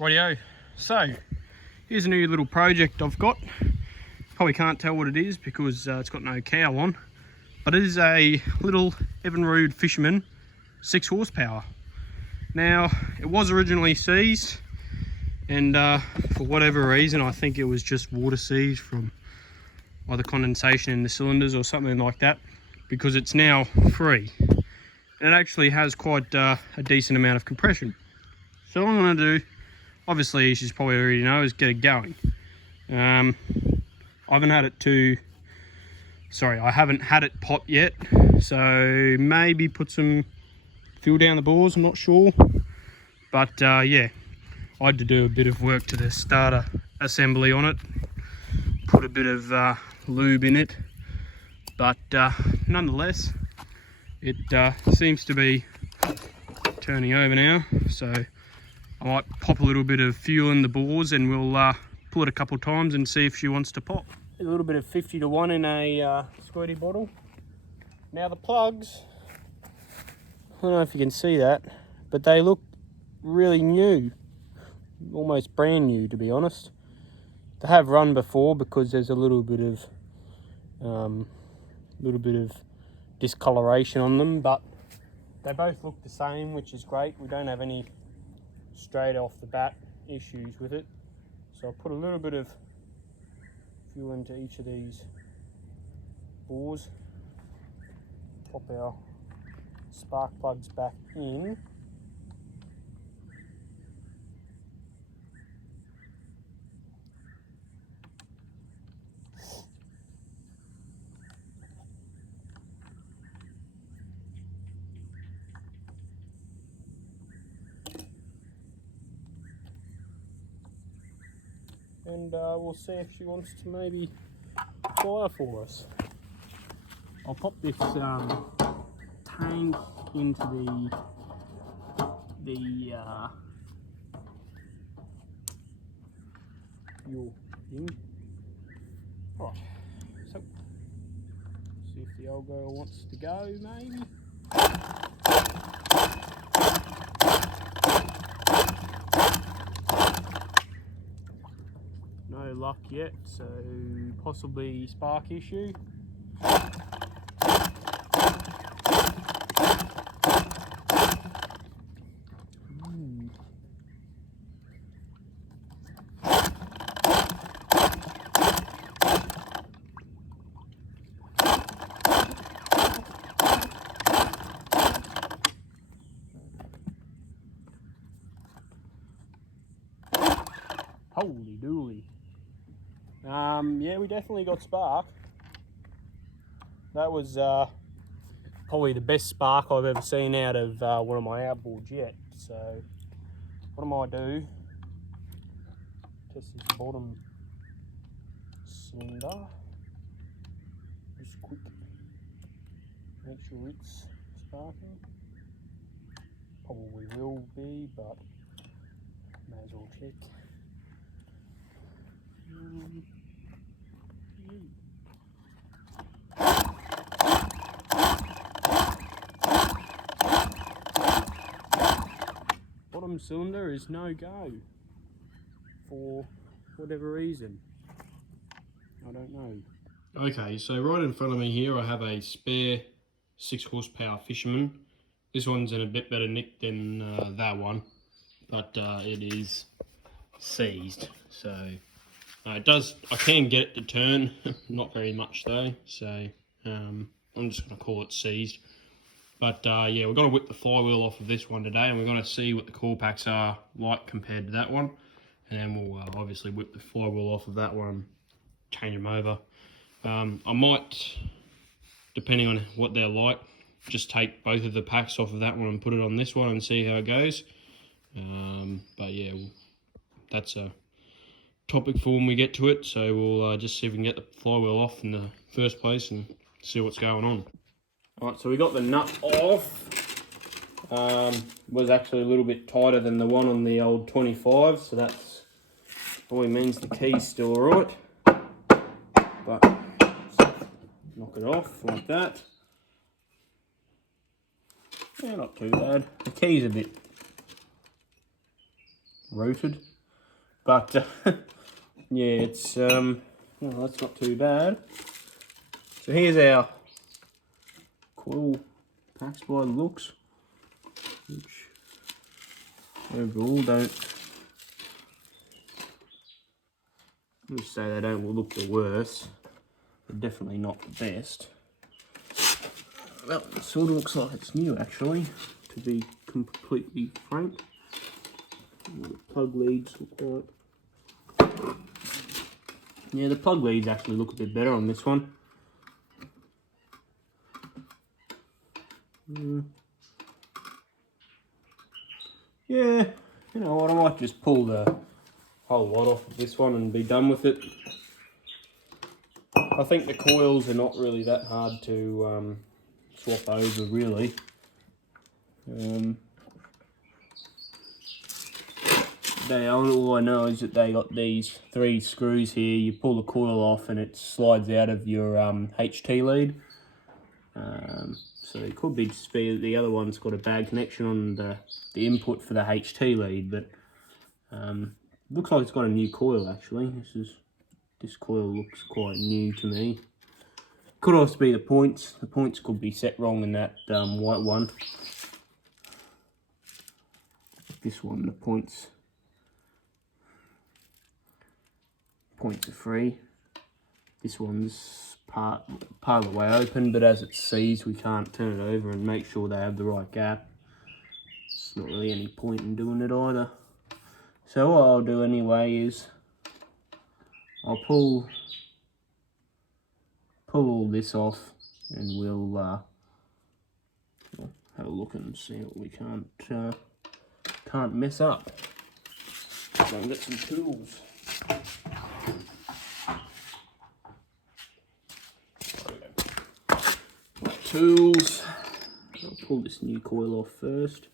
Rightio. So, here's a new little project I've got. Probably can't tell what it is because it's got no cow on. But it is a little Evinrude Fisherman 6 horsepower. Now, it was originally seized, and for whatever reason, I think it was just water seized from either condensation in the cylinders or something like that, because it's now free. And it actually has quite a decent amount of compression. So what I'm going to do, obviously, as you probably already know, is get it going. I haven't had it pop yet, so maybe put some fuel down the bores, I'm not sure. But yeah, I had to do a bit of work to the starter assembly on it, put a bit of lube in it, but nonetheless, it seems to be turning over now, so I might pop a little bit of fuel in the bores and we'll pull it a couple of times and see if she wants to pop. A little bit of 50-to-1 in a squirty bottle. Now the plugs, I don't know if you can see that, but they look really new, almost brand new to be honest. They have run before because there's a little bit of discoloration on them, but they both look the same, which is great. We don't have any straight off the bat issues with it. So I'll put a little bit of fuel into each of these bores, pop our spark plugs back in, and we'll see if she wants to maybe fire for us. I'll pop this tank into the fuel thing. Right, so see if the old girl wants to go maybe. No luck yet, so possibly spark issue. Holy dooly. Yeah, we definitely got spark. That was probably the best spark I've ever seen out of one of my outboards yet. So what I might do, test this bottom cylinder. Just quick, make sure it's sparking. Probably will be, but may as well check. Bottom cylinder is no go for whatever reason. I don't know. Okay, so right in front of me here I have a spare 6 horsepower Fisherman. This one's in a bit better nick than that one, but it is seized. So I can get it to turn, not very much though, so I'm just going to call it seized. But yeah, we're going to whip the flywheel off of this one today, and we're going to see what the core packs are like compared to that one. And then we'll obviously whip the flywheel off of that one, change them over. I might, depending on what they're like, just take both of the packs off of that one and put it on this one and see how it goes. But yeah, that's a topic for when we get to it, so we'll just see if we can get the flywheel off in the first place and see what's going on. Alright, so we got the nut off. Was actually a little bit tighter than the one on the old 25, so that's probably means the key's still alright. But knock it off like that. Yeah, not too bad. The key's a bit rooted. But yeah, it's well, that's not too bad. So here's our coil packs by the looks, which overall don't, I would say they don't look the worst. They're definitely not the best. Well, it sort of looks like it's new actually, to be completely frank. What the plug leads look like. Yeah, the plug leads actually look a bit better on this one. Yeah, you know what, I might just pull the whole lot off of this one and be done with it. I think the coils are not really that hard to swap over, really. All I know is that they got these 3 screws here. You pull the coil off and it slides out of your HT lead. So it could be just be that the other one's got a bad connection on the input for the HT lead, but looks like it's got a new coil actually. This coil looks quite new to me. Could also be the points. The points could be set wrong in that white one. This one, the points are free. This one's part of the way open, but as it's seized, we can't turn it over and make sure they have the right gap. It's not really any point in doing it either. So what I'll do anyway is I'll pull all this off, and we'll have a look and see what we can't mess up. So I'll get some tools. Tools. I'll pull this new coil off first.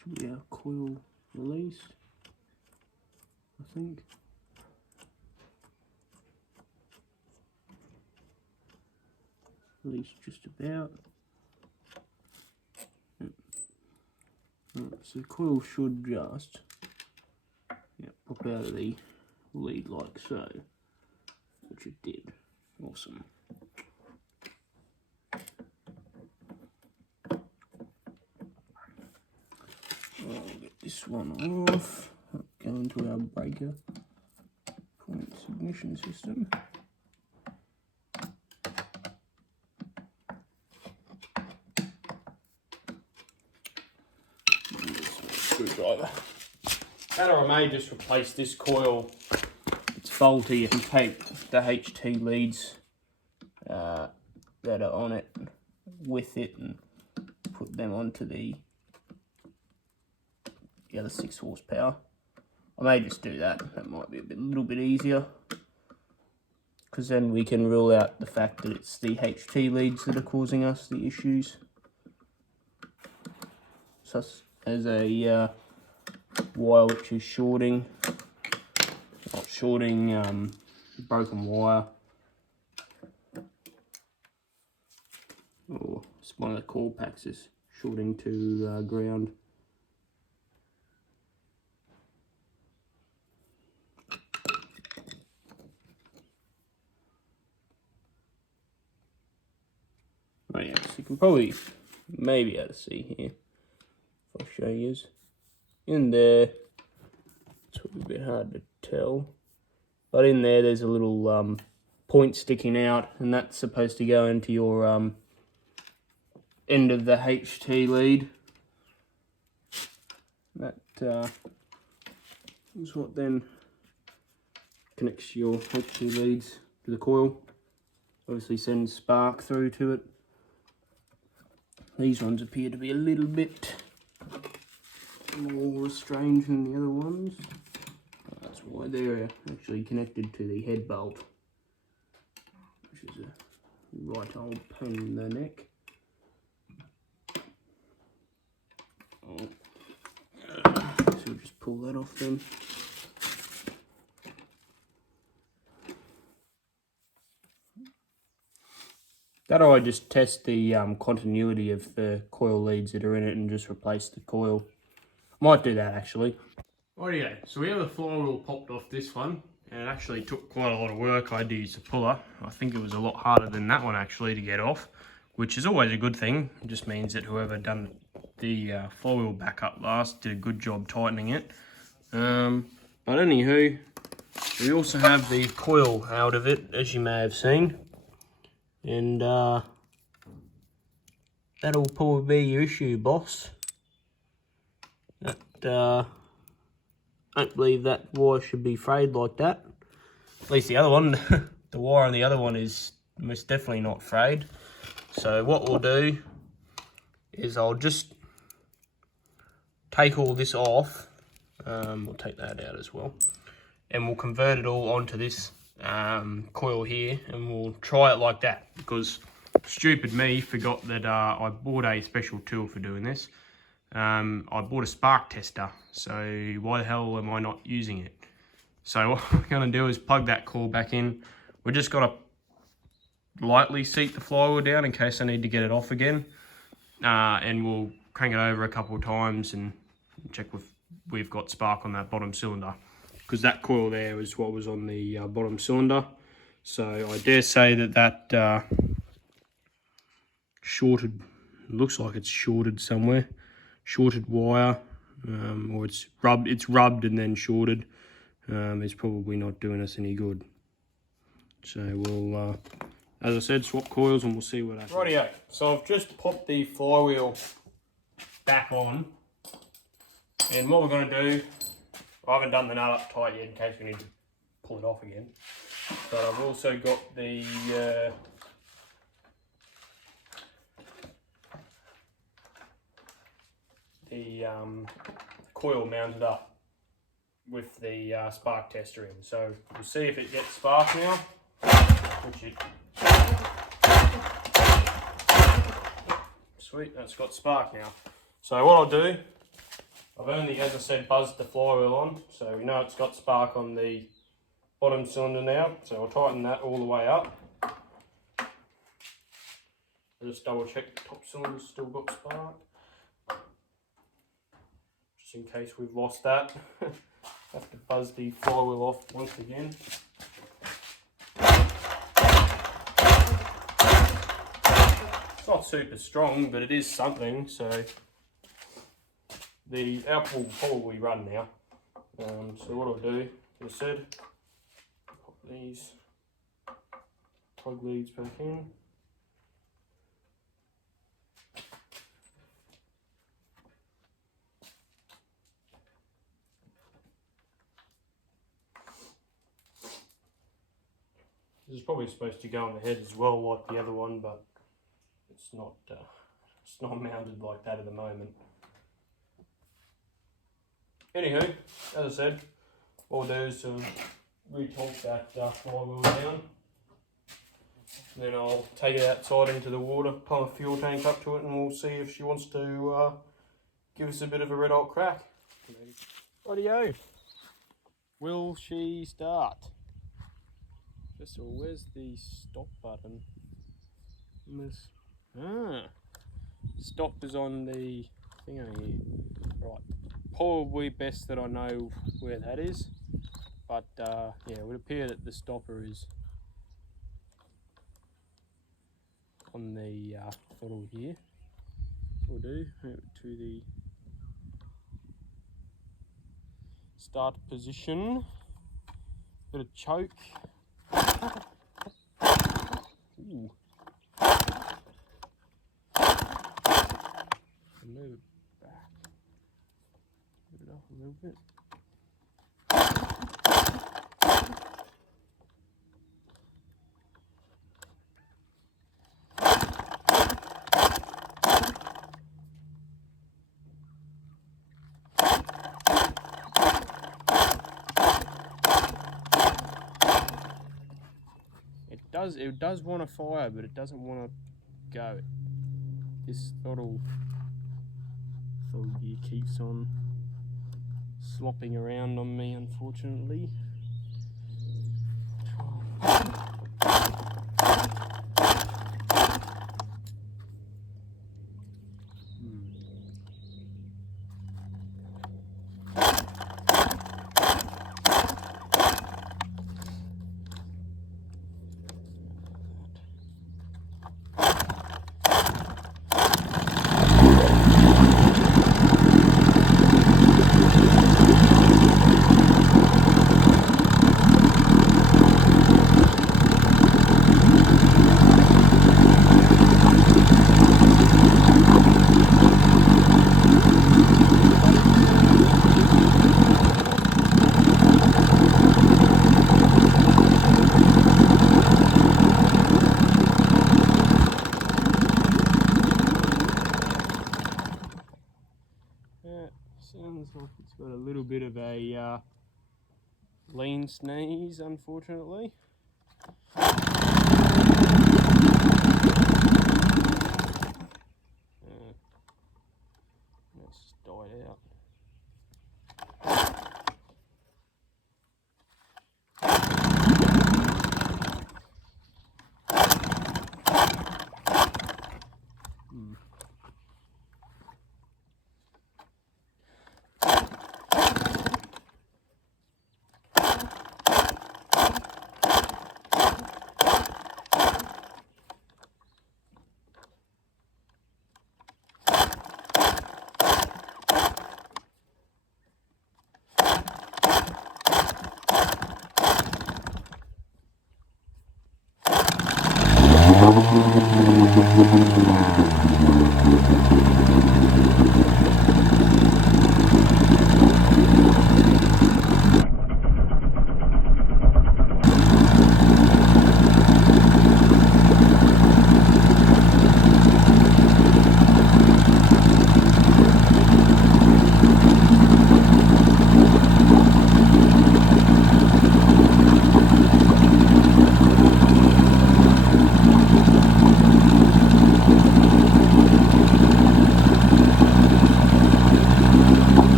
Should be our coil released, I think. Released just about. Yep. Right, so the coil should just pop out of the lead like so, which it did. Awesome. I'll get this one off, go into our breaker points ignition system. Screwdriver. That, or I may just replace this coil. It's faulty and take the HT leads that are on it with it and put them onto the other 6 horsepower. I may just do that. That might be a little bit easier, because then we can rule out the fact that it's the HT leads that are causing us the issues. Such as a wire which is shorting, broken wire, or one of the core packs is shorting to ground. Oh yeah, so you can probably maybe able to see here if I show you. In there, it's a bit hard to tell, but in there's a little point sticking out, and that's supposed to go into your end of the HT lead. That is what then connects your HT leads to the coil. Obviously sends spark through to it. These ones appear to be a little bit more restrained than the other ones. That's why they're actually connected to the head bolt, which is a right old pain in the neck. So we'll just pull that off then. That'll I just test the continuity of the coil leads that are in it and just replace the coil. Might do that actually. Rightio, so we have the flywheel popped off this one, and it actually took quite a lot of work. I had to use a puller. I think it was a lot harder than that one actually to get off, which is always a good thing. It just means that whoever done the flywheel back up last did a good job tightening it. But anywho, we also have the coil out of it, as you may have seen. And that'll probably be your issue, boss. That, I don't believe that wire should be frayed like that. At least the other one, the wire on the other one is most definitely not frayed. So what we'll do is I'll just take all this off. We'll take that out as well. And we'll convert it all onto this coil here, and we'll try it like that, because stupid me forgot that I bought a special tool for doing this. I bought a spark tester, so why the hell am I not using it? So what we're going to do is plug that coil back in. We're just going to lightly seat the flywheel down in case I need to get it off again, and we'll crank it over a couple of times and check if we've got spark on that bottom cylinder, because that coil there is what was on the bottom cylinder. So I dare say that shorted, looks like it's shorted somewhere, shorted wire, or it's rubbed and then shorted. It's probably not doing us any good. So we'll, as I said, swap coils and we'll see what happens. Rightio, so I've just popped the flywheel back on, and what we're going to do, I haven't done the nut up tight yet in case we need to pull it off again, but I've also got the coil mounted up with the spark tester in. So we'll see if it gets spark now, which it, sweet, that's got spark now. So what I'll do, I've only, as I said, buzzed the flywheel on, so we know it's got spark on the bottom cylinder now, so I'll tighten that all the way up. I'll just double check the top cylinder's still got spark, just in case we've lost that. Have to buzz the flywheel off once again. It's not super strong, but it is something, so the output will probably run now. So what I'll do, as I said, pop these plug leads back in. This is probably supposed to go on the head as well, like the other one, but it's not mounted like that at the moment. Anywho, as I said, what we'll do is re-torque that flywheel down. And then I'll take it outside into the water, pump a fuel tank up to it, and we'll see if she wants to give us a bit of a red hot crack. Rightio. Will she start? First of all, where's the stop button? Stop is on the thing over here. Right. Probably best that I know where that is, but yeah, it would appear that the stopper is on the throttle here. We'll do to the start position, bit of choke. Ooh. Move it back. Move it up a little bit. does want a fire, but it doesn't want to go. This little frog here keeps on slopping around on me, unfortunately. Sounds like it's got a little bit of a lean sneeze, unfortunately. It's just died out.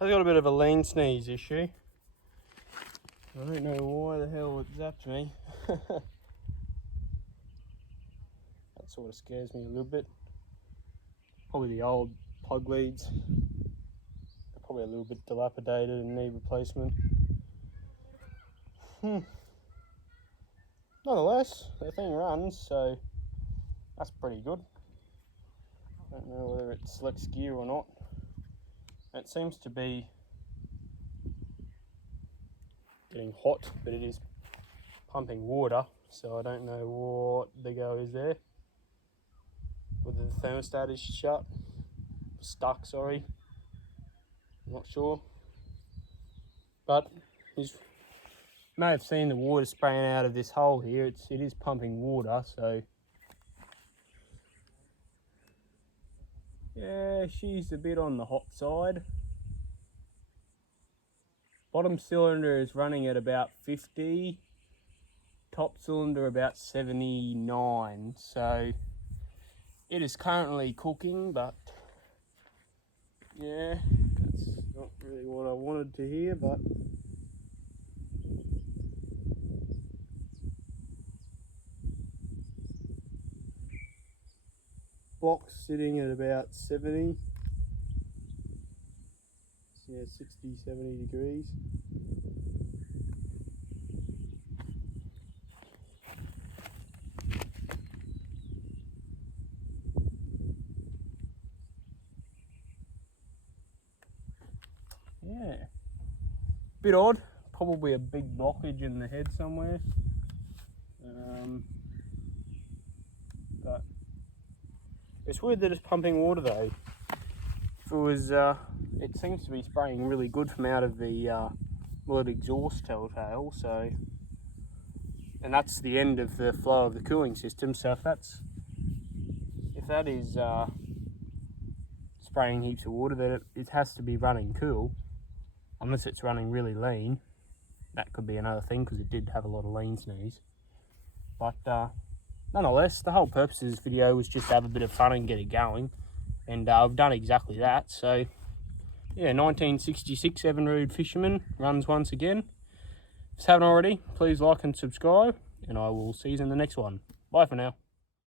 I've got a bit of a lean sneeze issue. I don't know why the hell it zapped me. That sort of scares me a little bit. Probably the old plug leads. They're probably a little bit dilapidated and need replacement. Nonetheless, the thing runs, so that's pretty good. I don't know whether it selects gear or not. It seems to be getting hot, but it is pumping water, so I don't know what the go is there. Whether the thermostat is stuck, sorry. I'm not sure. But you may have seen the water spraying out of this hole here. It is pumping water, so yeah, she's a bit on the hot side. Bottom cylinder is running at about 50, top cylinder about 79, so it is currently cooking, but yeah, that's not really what I wanted to hear, but box sitting at about 70. Yeah, 60, 70 degrees. Yeah, bit odd, probably a big blockage in the head somewhere. But it's weird that it's pumping water though. If it was, it seems to be spraying really good from out of the well, exhaust telltale, so and that's the end of the flow of the cooling system. So if that is spraying heaps of water, then it has to be running cool, unless it's running really lean. That could be another thing, because it did have a lot of lean sneeze. But nonetheless, the whole purpose of this video was just to have a bit of fun and get it going, and I've done exactly that. So yeah, 1966 Evinrude Fisherman runs once again. If you haven't already, please like and subscribe, and I will see you in the next one. Bye for now.